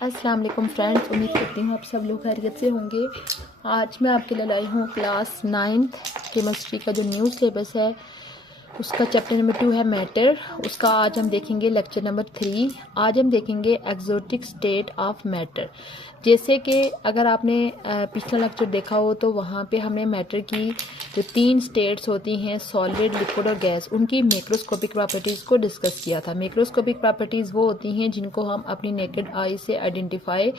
अस्सलाम वालेकुम फ्रेंड्स, उम्मीद करती हूँ आप सब लोग खैरियत से होंगे। आज मैं आपके लिए लाई हूँ क्लास 9th केमिस्ट्री का जो न्यू सिलेबस है उसका चैप्टर नंबर 2 है मैटर। उसका आज हम देखेंगे लेक्चर नंबर 3। आज हम देखेंगे एक्सोटिक स्टेट ऑफ मैटर। जैसे कि अगर आपने पिछला लेक्चर देखा हो तो वहाँ पे हमने मैटर की जो 3 स्टेट्स होती हैं सॉलिड, लिक्विड और गैस, उनकी मैक्रोस्कोपिक प्रॉपर्टीज़ को डिस्कस किया था। मैक्रोस्कोपिक प्रॉपर्टीज़ वो होती हैं जिनको हम अपनी नेकेड आई से आइडेंटिफाई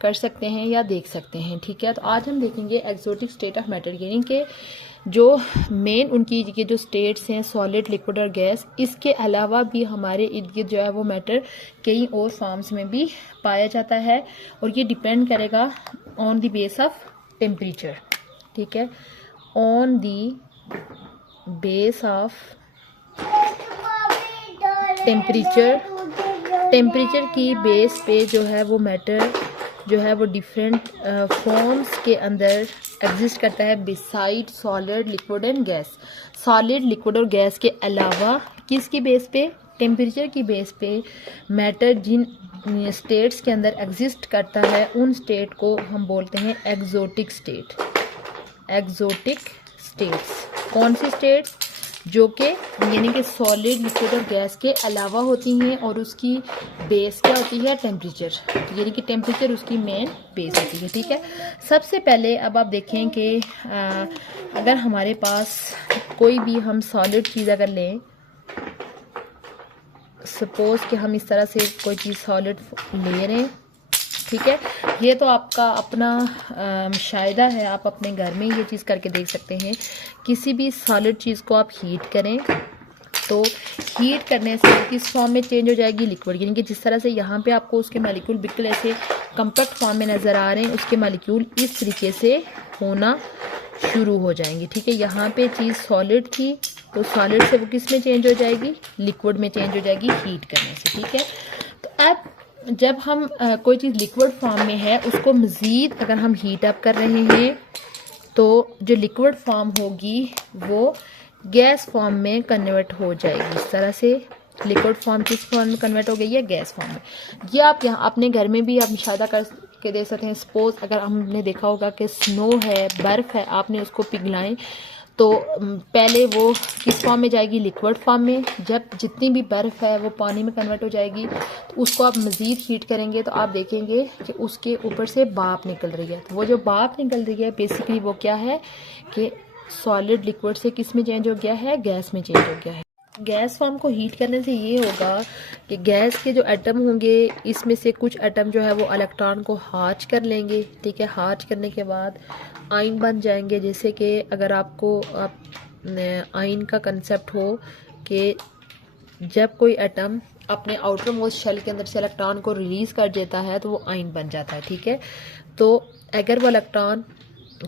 कर सकते हैं या देख सकते हैं। ठीक है, तो आज हम देखेंगे एक्सोटिक स्टेट ऑफ मैटर, यानी कि जो मेन उनकी ये जो स्टेट्स हैं सॉलिड, लिक्विड और गैस, इसके अलावा भी हमारे इर्द गिर्द जो है वो मैटर कई और फॉर्म्स में भी पाया जाता है और ये डिपेंड करेगा on the base of temperature. ठीक है, on the base of temperature की बेस पे जो है वो मैटर जो है वो डिफरेंट फॉर्म्स के अंदर एग्जिस्ट करता है beside solid, liquid and gas. Solid, liquid और गैस के अलावा किसकी बेस पे? टेम्परेचर की बेस पे मैटर जिन स्टेट्स के अंदर एग्जिस्ट करता है उन स्टेट को हम बोलते हैं एक्सोटिक स्टेट। एक्सोटिक स्टेट्स कौन सी स्टेट्स? जो कि यानी कि सॉलिड, लिक्विड और गैस के अलावा होती हैं और उसकी बेस क्या होती है? टेम्परेचर, यानी कि टेम्परेचर उसकी मेन बेस होती है। ठीक है, सबसे पहले अब आप देखें कि अगर हमारे पास कोई भी हम सॉलिड चीज़ अगर लें, सपोज कि हम इस तरह से कोई चीज़ सॉलिड ले रहे हैं। ठीक है, ये तो आपका अपना मुशाहिदा है, आप अपने घर में ये चीज़ करके देख सकते हैं। किसी भी सॉलिड चीज़ को आप हीट करें तो हीट करने से किस फॉर्म में चेंज हो जाएगी? लिक्विड, यानी कि जिस तरह से यहाँ पे आपको उसके मॉलिक्यूल बिल्कुल ऐसे कम्पैक्ट फॉर्म में नज़र आ रहे हैं, उसके मॉलिक्यूल इस तरीके से होना शुरू हो जाएंगे। ठीक है, यहाँ पे चीज़ सॉलिड थी तो सॉलिड से वो किस में चेंज हो जाएगी? लिक्विड में चेंज हो जाएगी हीट करने से। ठीक है, तो अब जब हम कोई चीज़ लिक्विड फॉर्म में है उसको मज़ीद अगर हम हीट अप कर रहे हैं तो जो लिक्विड फॉर्म होगी वो गैस फॉर्म में कन्वर्ट हो जाएगी। इस तरह से लिक्विड फॉर्म किस फॉर्म में कन्वर्ट हो गई है? गैस फॉर्म में। ये आप यहाँ अपने घर में भी आप मुशाहिदा करके देख सकते हैं। सपोज अगर हमने देखा होगा कि स्नो है, बर्फ़ है, आपने उसको पिघलाएं तो पहले वो किस फॉर्म में जाएगी? लिक्विड फॉर्म में। जब जितनी भी बर्फ़ है वो पानी में कन्वर्ट हो जाएगी तो उसको आप मज़ीद हीट करेंगे तो आप देखेंगे कि उसके ऊपर से भाप निकल रही है। तो वो जो भाप निकल रही है बेसिकली वो क्या है कि सॉलिड लिक्विड से किस में चेंज हो गया है? गैस में चेंज हो गया है। गैस फॉर्म को हीट करने से ये होगा कि गैस के जो एटम होंगे इसमें से कुछ एटम जो है वो इलेक्ट्रॉन को हार्ज कर लेंगे। ठीक है, हार्ज करने के बाद आयन बन जाएंगे। जैसे कि अगर आपको आयन का कंसेप्ट हो कि जब कोई एटम अपने आउटर मोस्ट शेल के अंदर से इलेक्ट्रॉन को रिलीज़ कर देता है तो वो आयन बन जाता है। ठीक है, तो अगर वो इलेक्ट्रॉन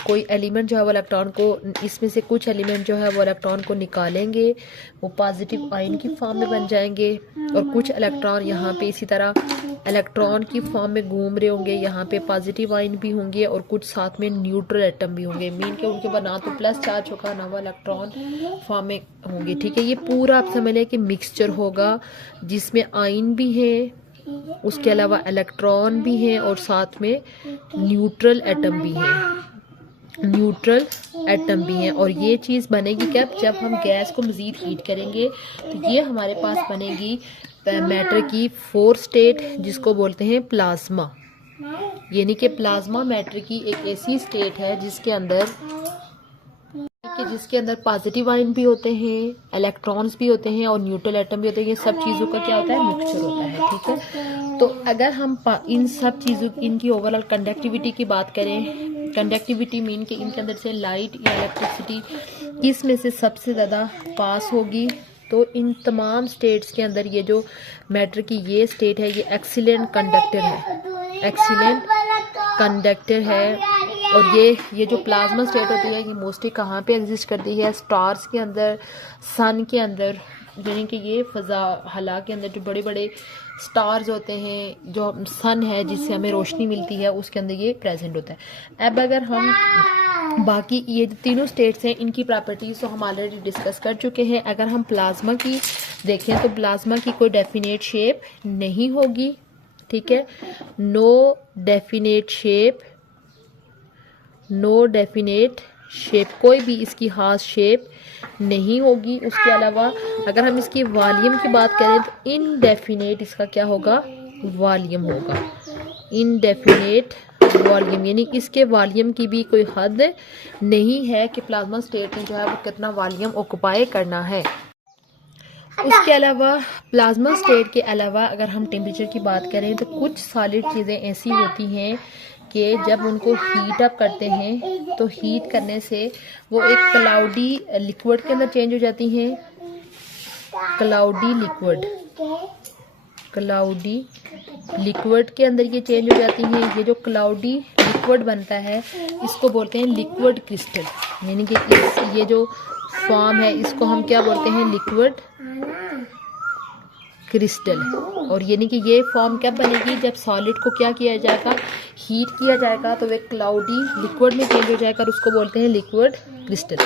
कोई एलिमेंट जो है वो इलेक्ट्रॉन को, इसमें से कुछ एलिमेंट जो है वो इलेक्ट्रॉन को निकालेंगे, वो पॉजिटिव आयन की फॉर्म में बन जाएंगे और कुछ इलेक्ट्रॉन यहाँ पे इसी तरह इलेक्ट्रॉन की फॉर्म में घूम रहे होंगे। यहाँ पे पॉजिटिव आयन भी होंगे और कुछ साथ में न्यूट्रल एटम भी होंगे, मीन के उनके बाद ना तो प्लस चार्ज होगा ना वो इलेक्ट्रॉन फॉर्म में होंगे। ठीक है, ये पूरा आप समझ लें कि मिक्सचर होगा जिसमें आयन भी है, उसके अलावा इलेक्ट्रॉन भी हैं और साथ में न्यूट्रल एटम भी हैं। और ये चीज़ बनेगी कब? जब हम गैस को मज़ीद हीट करेंगे तो ये हमारे पास बनेगी मैटर की 4th स्टेट जिसको बोलते हैं प्लाज्मा। यानी कि प्लाज्मा मैटर की एक ऐसी स्टेट है जिसके अंदर पॉजिटिव आयन भी होते हैं, इलेक्ट्रॉन्स भी होते हैं और न्यूट्रल एटम भी होते हैं। ये सब चीज़ों का क्या होता है? मिक्सचर होता है। ठीक है, तो अगर हम इन सब चीज़ों इनकी ओवरऑल कंडक्टिविटी की बात करें, कंडक्टिविटी मीन कि इनके अंदर से लाइट या इलेक्ट्रिसिटी किस में से सबसे ज़्यादा पास होगी, तो इन तमाम स्टेट्स के अंदर ये जो मैटर की ये स्टेट है ये एक्सीलेंट कंडक्टर है। और ये जो प्लाज्मा स्टेट होती है ये मोस्टली कहाँ पे एग्जिस्ट करती है? स्टार्स के अंदर, सन के अंदर, यानी कि ये फ़ज़ा हला के अंदर जो बड़े बड़े स्टार्स होते हैं, जो सन है जिससे हमें रोशनी मिलती है, उसके अंदर ये प्रेजेंट होता है। अब अगर हम बाकी ये तीनों स्टेट्स हैं इनकी प्रॉपर्टीज़ तो हम ऑलरेडी डिस्कस कर चुके हैं। अगर हम प्लाज्मा की देखें तो प्लाज्मा की कोई डेफिनेट शेप नहीं होगी, ठीक है। No definite shape, no definite shape, कोई भी इसकी खास शेप नहीं होगी। उसके अलावा अगर हम इसकी वॉल्यूम की बात करें तो इनडेफिनेट इसका क्या होगा, वॉल्यूम होगा, इनडेफिनेट वॉल्यूम, यानी इसके वॉल्यूम की भी कोई हद नहीं है कि प्लाज्मा स्टेट में जो है वो कितना वॉल्यूम ऑक्युपाई करना है। उसके अलावा प्लाज्मा स्टेट के अलावा अगर हम टेम्परेचर की बात करें तो कुछ सॉलिड चीज़ें ऐसी होती हैं कि जब उनको हीट अप करते हैं तो हीट करने से वो एक क्लाउडी लिक्विड के अंदर चेंज हो जाती हैं। क्लाउडी लिक्विड के अंदर ये चेंज हो जाती हैं। ये जो क्लाउडी लिक्विड बनता है इसको बोलते हैं लिक्विड क्रिस्टल, यानी कि ये जो फॉर्म है इसको हम क्या बोलते हैं, लिक्विड क्रिस्टल। और यानी कि ये फॉर्म कब बनेगी, जब सॉलिड को क्या किया जाएगा, हीट किया जाएगा तो वे क्लाउडी लिक्विड में चेंज हो जाएगा और उसको बोलते हैं लिक्विड क्रिस्टल।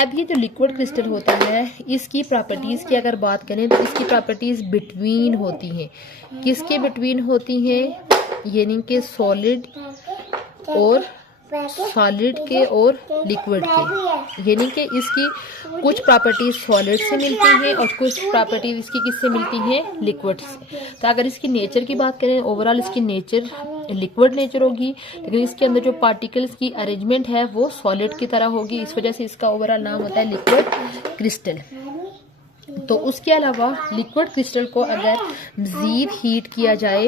अब ये जो लिक्विड क्रिस्टल होता है इसकी प्रॉपर्टीज़ की अगर बात करें तो इसकी प्रॉपर्टीज़ बिटवीन होती हैं। किसके बिटवीन होती हैं, यानी कि सॉलिड के और लिक्विड के, यानी कि इसकी कुछ प्रॉपर्टीज सॉलिड से मिलती हैं और कुछ प्रॉपर्टीज इसकी किससे मिलती हैं, लिक्विड से। तो अगर इसकी नेचर की बात करें ओवरऑल इसकी नेचर लिक्विड नेचर होगी, लेकिन इसके अंदर जो पार्टिकल्स की अरेंजमेंट है वो सॉलिड की तरह होगी, इस वजह से इसका ओवरऑल नाम होता है लिक्विड क्रिस्टल। तो उसके अलावा लिक्विड क्रिस्टल को अगर मज़ीद हीट किया जाए,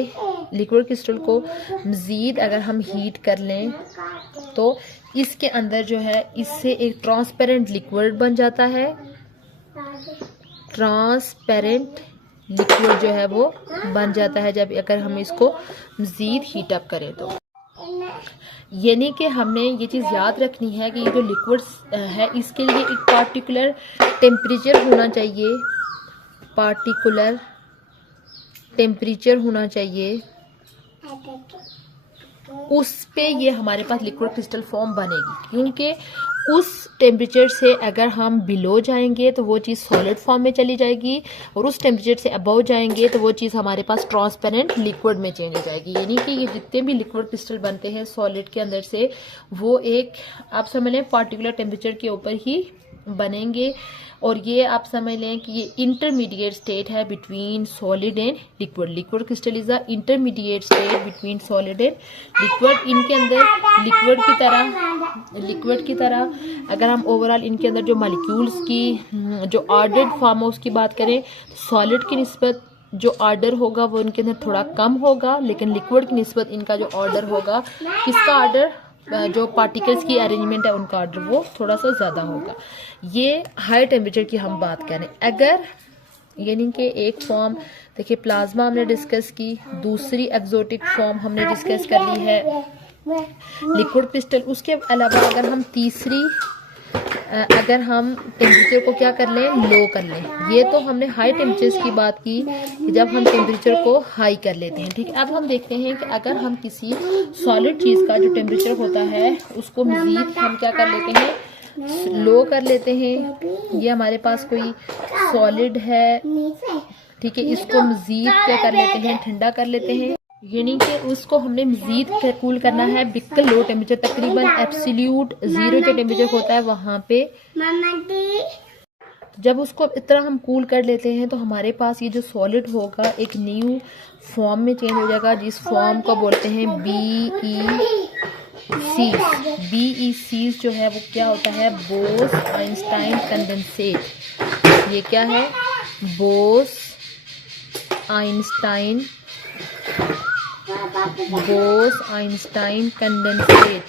लिक्विड क्रिस्टल को मज़ीद अगर हम हीट कर लें तो इसके अंदर जो है इससे एक ट्रांसपेरेंट लिक्विड बन जाता है। ट्रांसपेरेंट लिक्विड जो है वो बन जाता है जब अगर हम इसको मज़ीद हीट अप करें तो। यानी कि हमने ये चीज़ याद रखनी है कि ये जो लिक्विड है इसके लिए एक पार्टिकुलर टेम्परेचर होना चाहिए, पार्टिकुलर टेम्परेचर होना चाहिए, उस पे ये हमारे पास लिक्विड क्रिस्टल फॉर्म बनेगी। क्योंकि उस टेम्परेचर से अगर हम बिलो जाएंगे तो वो चीज़ सॉलिड फॉर्म में चली जाएगी और उस टेम्परेचर से अबव जाएंगे तो वो चीज़ हमारे पास ट्रांसपेरेंट लिक्विड में चेंज हो जाएगी। यानी कि ये जितने भी लिक्विड क्रिस्टल बनते हैं सॉलिड के अंदर से वो एक आप समझ लें पार्टिकुलर टेम्परेचर के ऊपर ही बनेंगे। और ये आप समझ लें कि ये इंटरमीडिएट स्टेट है between solid and liquid. Liquid crystal is a intermediate state between solid and liquid. इनके अंदर लिक्विड की तरह अगर हम ओवरऑल इनके अंदर जो मॉलिक्यूल्स की जो ऑर्डर्ड फॉर्म है उसकी बात करें तो सॉलिड की निस्बत जो ऑर्डर होगा वो इनके अंदर थोड़ा कम होगा, लेकिन लिक्विड की निस्बत इनका जो ऑर्डर होगा, किसका ऑर्डर, जो पार्टिकल्स की अरेंजमेंट है उनका ऑर्डर वो थोड़ा सा ज़्यादा होगा। ये हाई टेम्परेचर की हम बात करें। अगर यानी कि एक फॉर्म देखिए प्लाज्मा हमने डिस्कस की, दूसरी एक्सोटिक फॉर्म हमने डिस्कस कर ली है लिक्विड क्रिस्टल। उसके अलावा अगर हम तीसरी अगर हम टेम्परेचर को क्या कर लें, लो कर लें। ये तो हमने हाई टेम्परेचर की बात की कि जब हम टेम्परेचर को हाई कर लेते हैं, ठीक है। अब हम देखते हैं कि अगर हम किसी सॉलिड चीज़ का जो टेम्परेचर होता है उसको मज़ीद हम क्या कर लेते हैं, लो कर लेते हैं। ये हमारे पास कोई सॉलिड है, ठीक है, इसको मज़ीद क्या कर लेते हैं, ठंडा कर लेते हैं। यानी कि उसको हमने मज़ीद कूल करना है बिल्कुल लो टेम्परेचर, तकरीबन एब्सोल्यूट ज़ीरो जो टेम्परेचर होता है वहाँ पे। जब उसको इतना हम कूल कर लेते हैं तो हमारे पास ये जो सॉलिड होगा एक न्यू फॉर्म में चेंज हो जाएगा, जिस फॉर्म को बोलते हैं BEC जो है वो क्या होता है, बोस आइंस्टाइन कंडेंसेट। ये क्या है, Bose Einstein condensate,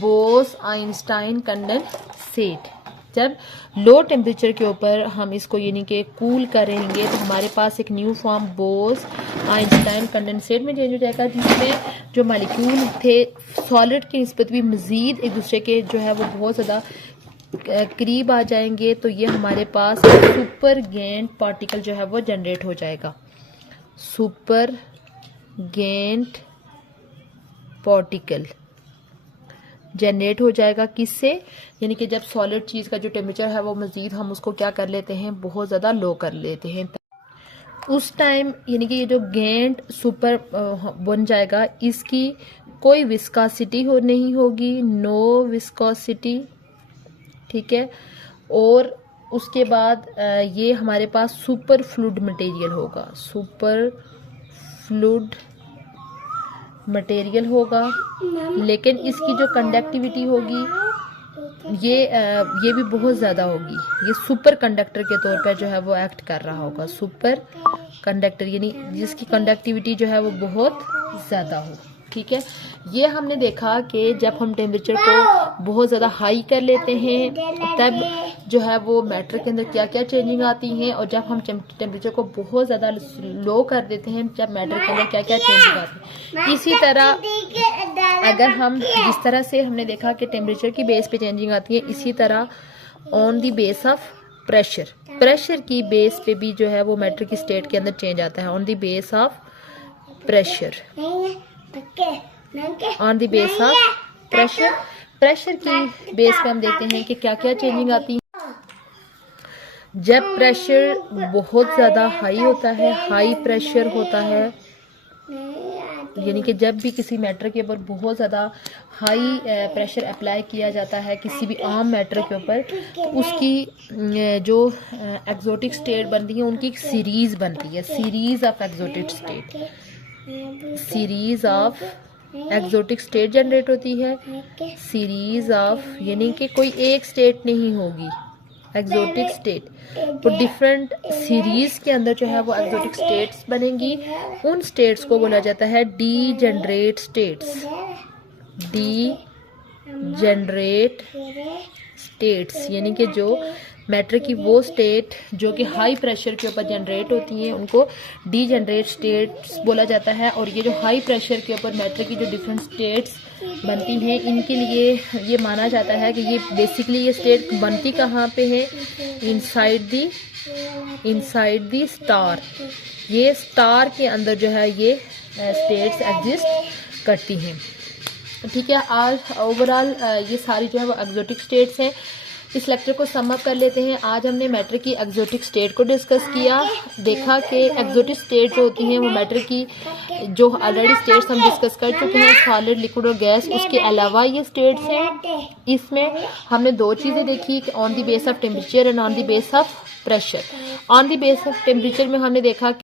Bose Einstein condensate. जब लो टेम्परेचर के ऊपर हम इसको यानी कि कूल करेंगे तो हमारे पास एक new form Bose Einstein condensate में चेंज हो जाएगा, जिसमें जो मॉलिक्यूल थे सॉलिड की निस्बत भी मज़ीद एक दूसरे के जो है वो बहुत ज़्यादा करीब आ जाएंगे। तो ये हमारे पास सुपर गैंट पार्टिकल जो है वो जनरेट हो जाएगा। सुपर गैंट पार्टिकल जनरेट हो जाएगा किससे, यानी कि जब सॉलिड चीज़ का जो टेम्परेचर है वो मज़ीद हम उसको क्या कर लेते हैं, बहुत ज़्यादा लो कर लेते हैं। उस टाइम यानी कि ये जो गेंट सुपर बन जाएगा, इसकी कोई विस्कोसिटी नहीं होगी, नो विस्कोसिटी, ठीक है। और उसके बाद ये हमारे पास सुपर फ्लूइड मटेरियल होगा, सुपर फ्लूइड मटेरियल होगा। लेकिन इसकी जो कंडक्टिविटी होगी ये भी बहुत ज़्यादा होगी। ये सुपर कंडक्टर के तौर पर जो है वो एक्ट कर रहा होगा, सुपर कंडक्टर यानी जिसकी कंडक्टिविटी जो है वो बहुत ज़्यादा हो, ठीक है। ये हमने देखा कि जब हम टेम्परेचर को बहुत ज़्यादा हाई कर लेते हैं तब जो है वो मैटर के अंदर क्या क्या चेंजिंग आती हैं, और जब हम टेम्परेचर को बहुत ज़्यादा लो कर देते हैं जब मैटर के अंदर क्या क्या चेंजिंग आती है। इसी तरह अगर हम जिस तरह से हमने देखा कि टेम्परेचर की बेस पे चेंजिंग आती है, इसी तरह on the base of pressure की बेस पे भी जो है वो मैटर की स्टेट के अंदर चेंज आता है, on the base of pressure, on the base of pressure की बेस पे हम देखते हैं कि क्या क्या चेंजिंग आती है। जब प्रेशर बहुत ज़्यादा हाई होता है, हाई प्रेशर होता है, यानी कि जब भी किसी मैटर के ऊपर बहुत ज़्यादा हाई प्रेशर अप्लाई किया जाता है किसी भी आम मैटर के ऊपर, तो उसकी जो एक्सोटिक स्टेट बनती है उनकी एक सीरीज़ बनती है, series of exotic state, series of exotic state generate होती है। सीरीज ऑफ यानी कि कोई एक स्टेट नहीं होगी, एक्सोटिक स्टेट, तो डिफरेंट सीरीज के अंदर जो है वो एक्सोटिक स्टेट्स बनेंगी। उन स्टेट्स को बोला जाता है D generate states, D generate states, यानी कि जो मैटर की वो स्टेट जो कि हाई प्रेशर के ऊपर जनरेट होती हैं उनको डी जनरेट स्टेट्स बोला जाता है। और ये जो हाई प्रेशर के ऊपर मैटर की जो डिफरेंट स्टेट्स बनती हैं, इनके लिए ये माना जाता है कि ये बेसिकली ये स्टेट बनती कहाँ पे है, इनसाइड दी स्टार, ये स्टार के अंदर जो है ये स्टेट्स एग्जिस्ट करती हैं, ठीक है। आज ओवरऑल ये सारी जो है वो एक्सोटिक स्टेट्स हैं। इस लेक्चर को सम अप कर लेते हैं। आज हमने मैटर की एक्सोटिक स्टेट को डिस्कस किया, देखा कि एक्सोटिक स्टेट जो होती हैं वो मैटर की जो ऑलरेडी स्टेट्स हम डिस्कस कर चुके हैं, सॉलिड, लिक्विड और गैस, उसके अलावा ये स्टेट्स हैं। इसमें हमने दो चीज़ें देखी कि on the base of temperature and on the base of pressure. On the base of temperature में हमने देखा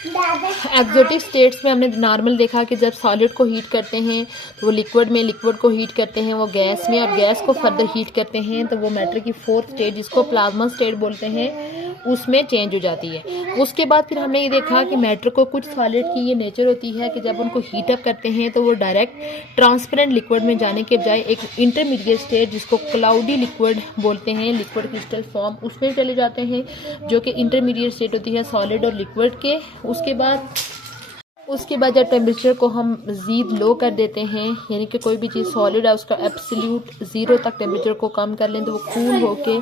एक्सोटिक स्टेट्स में हमने नॉर्मल देखा कि जब सॉलिड को हीट करते हैं तो वो लिक्विड में, लिक्विड को हीट करते हैं वो गैस में, और गैस को फर्दर हीट करते हैं तो वो मैटर की फोर्थ स्टेट जिसको प्लाज्मा स्टेट बोलते हैं उसमें चेंज हो जाती है। उसके बाद फिर हमने ये देखा कि मैटर को कुछ सॉलिड की ये नेचर होती है कि जब उनको हीट अप करते हैं तो वो डायरेक्ट ट्रांसपेरेंट लिक्विड में जाने के बजाय एक इंटरमीडिएट स्टेट जिसको क्लाउडी लिक्विड बोलते हैं, लिक्विड क्रिस्टल फॉर्म, उसमें चले जाते हैं जो कि इंटरमीडिएट स्टेट होती है सॉलिड और लिक्विड के। उसके बाद जब टेम्परेचर को हम ज़ीद लो कर देते हैं, यानी कि कोई भी चीज़ सॉलिड है उसका एब्सोल्यूट 0 तक टेम्परेचर को कम कर लें तो वो कूल होके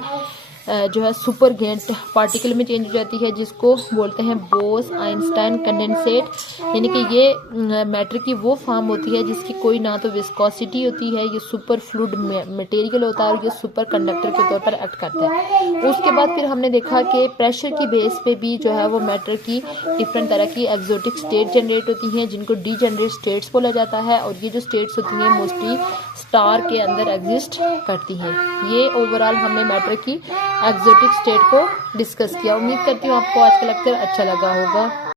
जो है सुपर गेंट पार्टिकल में चेंज हो जाती है जिसको बोलते हैं बोस आइंस्टाइन कंडेंसेट, यानी कि ये मैटर की वो फॉर्म होती है जिसकी कोई ना तो विस्कोसिटी होती है, ये सुपर फ्लूइड मटेरियल होता है और ये सुपर कंडक्टर के तौर पर एक्ट करता है। उसके बाद फिर हमने देखा कि प्रेशर की बेस पे भी जो है वो मैटर की डिफरेंट तरह की एक्सोटिक स्टेट जनरेट होती हैं जिनको डी जनरेट स्टेट्स बोला जाता है, और ये जो स्टेट्स होती हैं मोस्टली स्टार के अंदर एग्जिस्ट करती हैं। ये ओवरऑल हमने मैटर की एक्सोटिक स्टेट को डिस्कस किया। उम्मीद करती हूँ आपको आज का लेक्चर अच्छा लगा होगा।